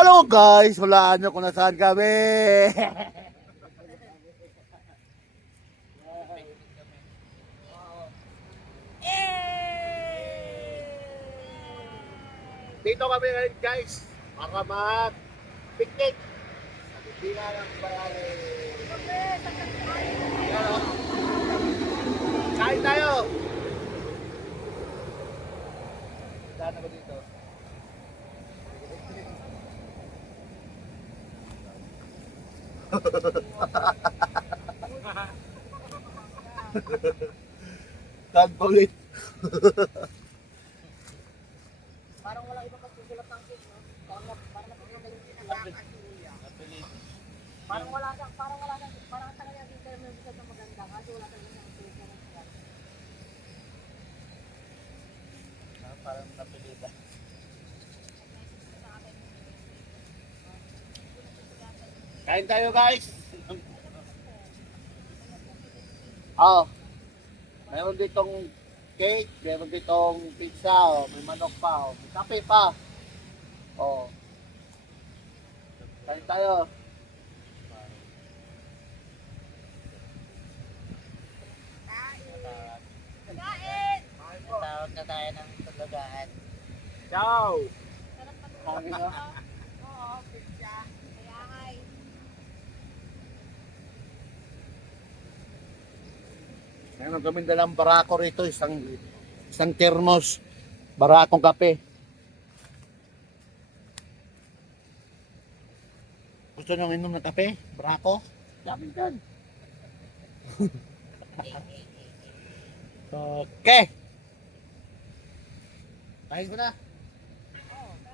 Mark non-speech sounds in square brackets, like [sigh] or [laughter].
Hello guys! Hulaan nyo kung nasaan kami! Dito kami ngayon guys para mag picnic sa Bibina ng Barali. Yan o. Kain tayo! Saan ako dito? [laughs] Saan pa ulit? Parang walang ibang pagsusulat ng cake, no? Parang, parang napaganda yung pinag Parang wala siyang, parang wala siyang, parang talaga yung term ng sulat ng maganda, kasi wala talaga siyang sulat ng sulat. Parang napilitan. Kain tayo guys. Oh. Meron ditong cake, meron ditong pizza, oh. may manok pa, oh. may kape pa. Oh. Kain tayo. Kain! Tawag na tayo ng tulugaan. Ciao. Sarap pa Kain na. Oo, pizza. Kaya ay. Meron kami dalang barako rito, isang isang termos, barakong kape. Gusto nyo inom ng kape? Barako? Dami dyan. [laughs] okay. Kain ko na.